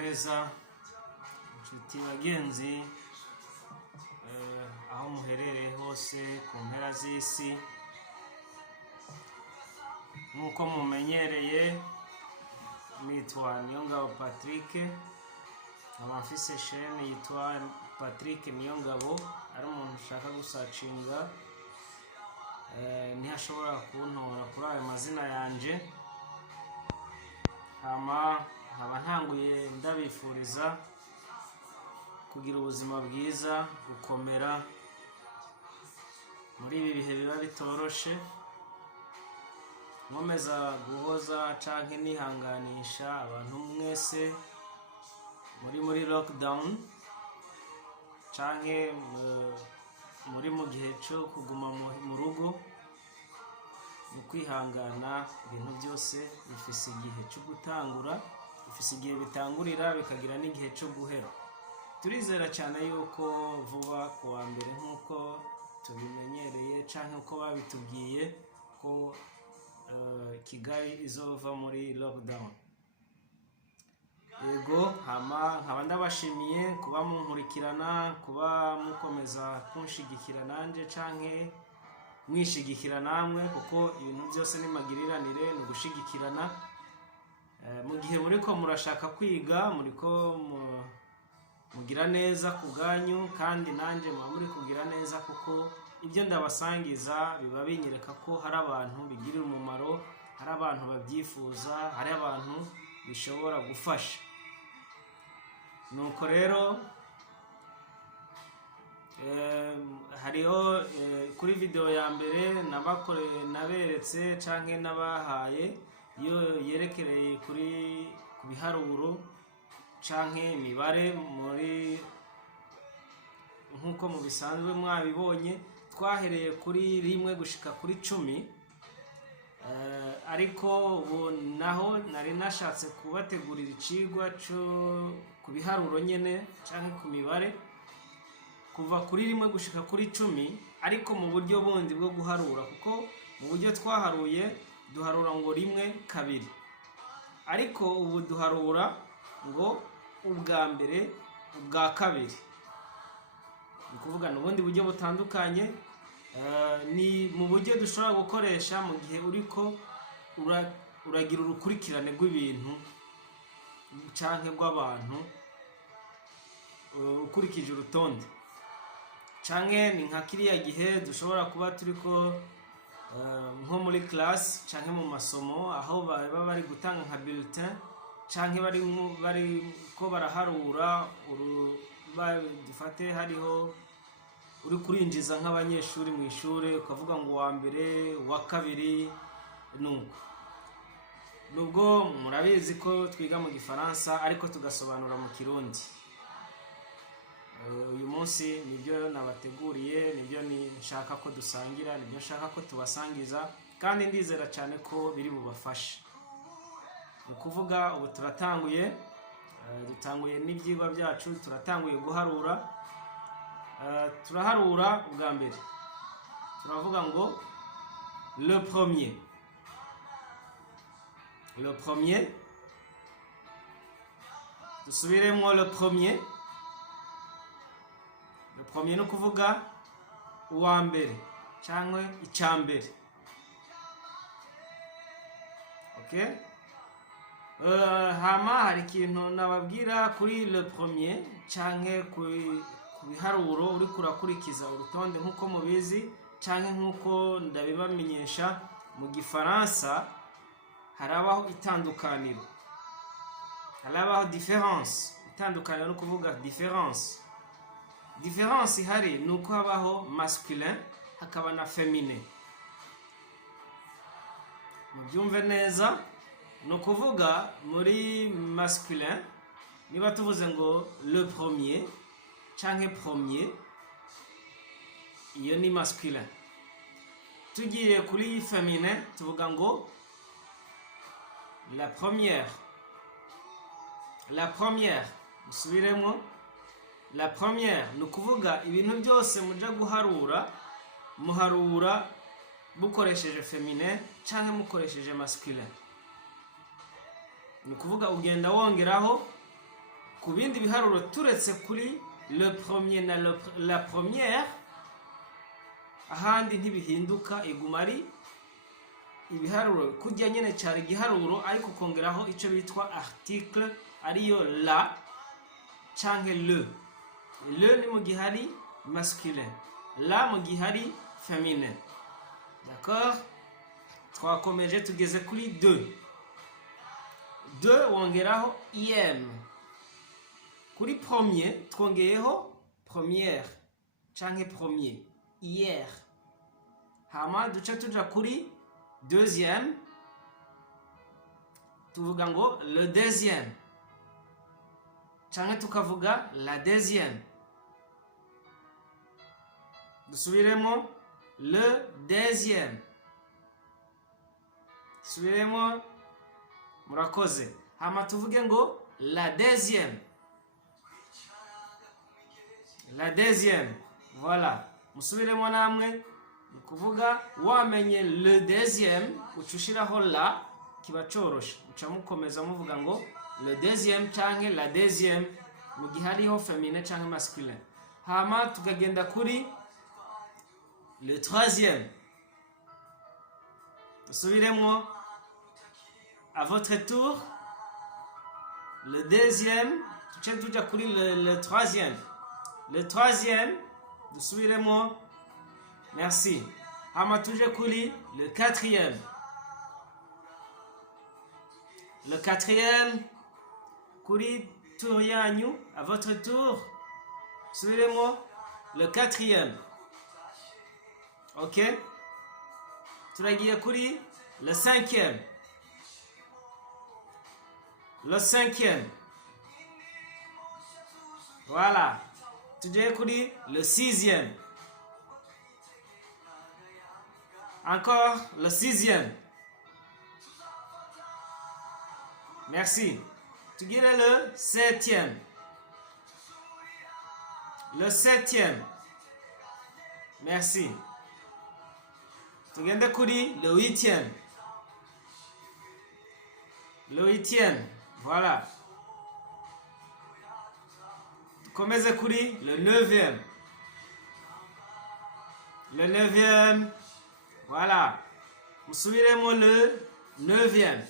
neza inshuti bagenzi aho muherereye hose ku mpera z'isi. Nk'uko mumenyereye nitwa Niyongabo Patrick, nkaba mfise chaîne yitwa Patrick Niyongabo. Ari umuntu ushaka gusacinga ntihashobora kuntora kuri ayo mazina yanje. Nkaba ntanguye ndabifuriza kugira ubuzima bwiza, gukomera muri ibi bihe biba bitoroshe. Nkomeza guhoza canke nihanganisha abantu mwese muri lockdown canke muri mu gihe cyo kuguma mu rugo. Mu kwihangana, ibintu byose bifise igihe cyo gutangura, bifise igihe bitangurira, bikagira n'igihe cyo guhera. Turizera cyane yuko vuba ku wa mbere nk'uko tubimenyereye canke uko babitubwiye ko Kigali izova muri lockdown. Yego, nkaba ndabashimiye kuba munkurikirana, kuba mukomeza kunshigikira nanje canke mwishigikira namwe, kuko ibintu byose ni magiriranire, ni gushigikirana. Mu gihe muriko murashaka kwiga, muriko mugira neza ku bwanyu, kandi nanje muri kugira neza, kuko ibyo ndabasangiza biba binyereka ko hari abantu bigirira umumaro, hari abantu babyifuza, hari abantu bishobora gufasha. Nuko rero hariho kuri video ya mbere naberetse canke nabahaye iyo yerekereye kuri ku biharuro canke imibare, muri nkuko mu bisanzwe mwabibonye twahereye kuri 1 gushika kuri 10. Ariko ubu naho nari nashatse kubategurira icigwa cyo ku biharuro nyene canke ku mibare kuva kuri 1 gushika kuri 10, ariko mu buryo bundi bwo guharura, kuko mu buryo twaharuye duharura ngo 1 2, ariko ubu duharura ngo ubwa mbere ubwa kabiri. Ni kuvuga n'ubundi buryo butandukanye, ni mu buryo dushobora gukoresha mu gihe uriko uragira urukurikirane rw'ibintu canke rw'abantu ukurikije urutonde, canke ni nka kiriya gihe dushobora kuba turiko nko muri class canke mu masomo aho baba bari gutanga nka bulletin, canke bari ko baraharura dufate hariho uri kurinjiza nk'abanyeshuri mu ishure, ukavuga ngo wa mbere wa kabiri. Nuko nubwo murabizi ko twiga mu Gifaransa ariko tugasobanura mu Kirundi, uyu munsi nibyo nabateguriye, nibyo nshaka ko dusangira, nibyo nshaka ko tubasangiza, kandi ndizera cyane ko biri bubafashe. Ni kuvuga ubu dutanguye n'ibyigwa byacu, turatanguye guharura. Turaharura ubwa mbere, turavuga ngo le premier, dusubiremo le premier no kuvuga uwa mbere cyangwa icyambere. Okay, hama hari ikintu nababwira kuri le premier canke ku biharuro uri kurakurikiza urutonde nk'uko mubizi, canke nk'uko ndabibamenyesha mu Gifaransa harabaho itandukaniro, harabaho différence. Itandukaniro no kuvuga différence ihari nuko habaho masculin hakaba na féminin. Mubyumve neza, no kuvuga muri masculin niba tuvuze ngo le premier canke premier, iyo ni masculin. Tugiye kuri féminin tuvuga ngo la première. Musubiremo la première, ni kuvuga ibintu byose muja guharura muharura bukoresheje féminin canke mukoresheje masculin. Ni kuvuga ugenda wongeraho ku bindi biharuro turetse kuri le premier na la première, ahandi ntibihinduka, iguma ari ibiharuro kujya nyene cyari igiharuro ariko kongeraho icyo bitwa article ariyo la canke le. Le ni mu gihari masculin, la mu gihari féminin. D'accord? Twakomeje tugeze kuri 2. 2 wongeraho im. Kuri premier twongeyeho première canke premier, hier. Hama duca tuja kuri deuxième, tuvuga ngo le deuxième canke tukavuga la deuxième. Dusubiremo le deuxième. Subiremo, murakoze. Hama tuvuge ngo la deuxième. La deuxième. Voilà. Musubiremo namwe. Kuvuga wamenye le deuxième ucushiraho la kiba coroshe. Uca mukomeza muvuga ngo le deuxième canke la deuxième mu gihe hariho féminin canke masculin. Hama tukagenda kuri le troisième. Subiremo à votre tour. Le deuxième, tuja kuri le troisième. Le troisième, subiremo. Merci. Hama tuje kuri le quatrième. Le quatrième, kuri tour yanyu, à votre tour. Subiremo le quatrième. OK? Turagiye kuri le cinquième. Le cinquième. Voilà. Tujye kuri le sixième. Encore le sixième. Merci. Tugire le septième. Le septième. Merci. Tugende kuri le huitième. Le huitième. Voilà. Komeze kuri le neuvième. Le neuvième. Voilà. Musubiremo le neuvième.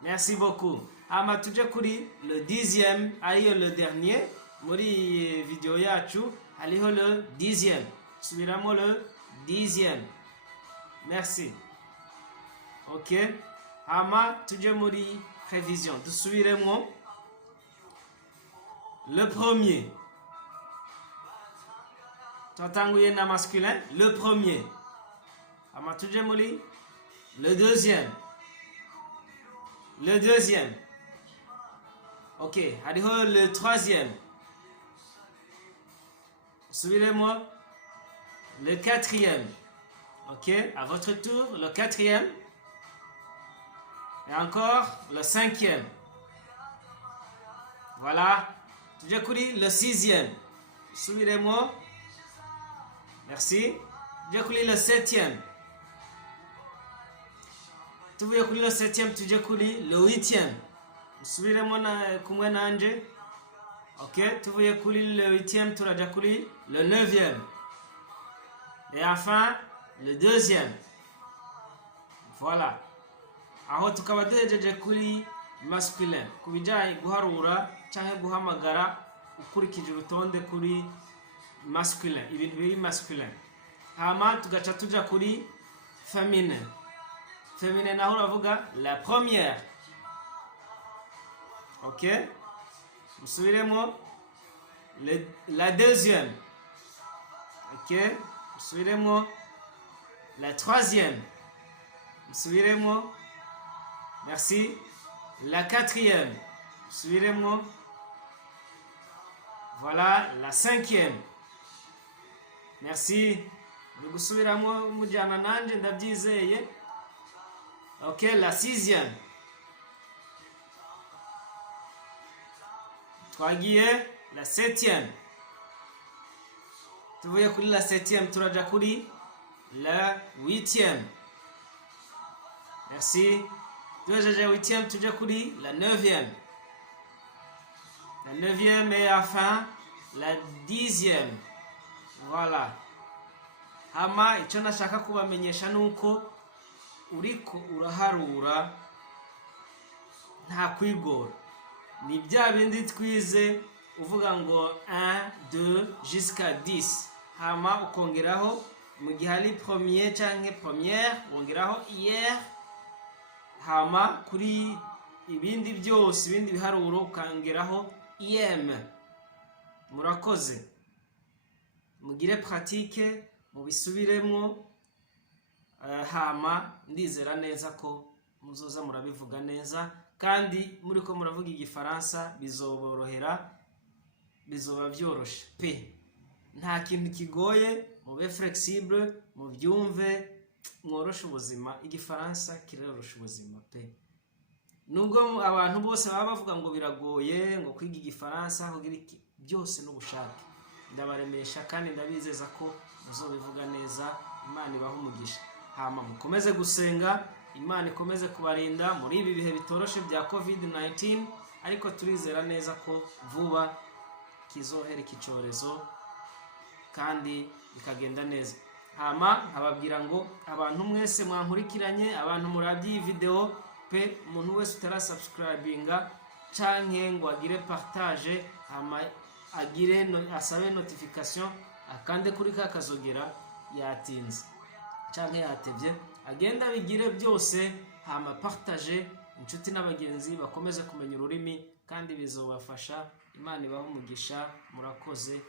Merci beaucoup. Hama tuje kuri le dixième. Ariyo le dernier. Muri video yacu hariho le dixième. Subiramo le dixième. Merci. OK. Hama tuje muri révision. Dusubiremo le premier. Twatanguye na masculin. Le premier. Hama tuje muri le deuxième. Le deuxième. OK. Hariho le troisième. Subiremo le quatrième. OK. À votre tour, le quatrième. Et encore le cinquième. Voilà. Tuje kuri le sixième. Subiremo. Merci. Tuje kuri le septième. Tuvuye kuri le septième, tuje kuri le huitième. Subiremo na kumwe nanje. OK. Tuvuye kuri le huitième, turaja kuri le neuvième. Et enfin, le deuxième. Voilà. Aho tukaba duhejeje kuri masculin. Kubijanye guharura canke guhamagara ukurikije urutonde kuri masculin. Ibintu biri masculin. Hama tugaca tuja kuri féminin. Féminin naho uravuga la première. OK? Musubiremo la deuxième. OK? Musubiremo la troisième. Musubiremo. Merci. La quatrième. Musubiremo. Voilà, la cinquième. Merci. Gusubiramo mujana nanje ndabyizeye. OK, la sixième. Twagiye la septième. Tuvuye kuri la septième, turaja kuri la huitième. Merci. Tuvejeje huitième, tuje kuri la neuvième. la 9e et enfin la 10e. Voilà. Hama icyo nashaka kubamenyesha nuko uriko uraharura nta kwigora. Ni bya bindi twize uvuga ngo 1 2 jusqu'à 10. Hama ukongeraho mu gihe ari premier cyangwa première wongeraho hier. Hama kuri ibindi byose ibindi biharuro ukongeraho im. Murakoze. Mugire pratique mubisubiremo. Hama ndizera neza ko muzoza murabivuga neza kandi muri ko muravuga igifaransa bizoborohera, bizoba byoroshe pe. Nta kintu kigoye, mube flexible, mubyumve, mworoshe ubuzima. Igifaransa kirorosha ubuzima pe. Nubwo abantu bose baba bavuga ngo biragoye ngo kwiga igifaransa, kugira iki byose n'ubushake. Ndabaremesha kandi ndabizeza ko muzobivuga neza. Imana ibahe umugisha. Hama mukomeze gusenga, Imana ikomeze kubarinda muri ibi bihe bitoroshe bya COVID-19, ariko turizera neza ko vuba kizohera icyorezo kandi bikagenda neza. Hama nkababwira ngo abantu mwese mwankurikiranye, abantu murabye iyi video pe, umuntu wese utarasubscribinga canke ngo agire partage, hama agire asabe notification, akande kuri ka kazogera yatinze canke yatevye, agenda bigire byose. Hama partage inshuti n'abagenzi bakomeze kumenya ururimi kandi bizobafasha. Imana ibahe umugisha. Murakoze.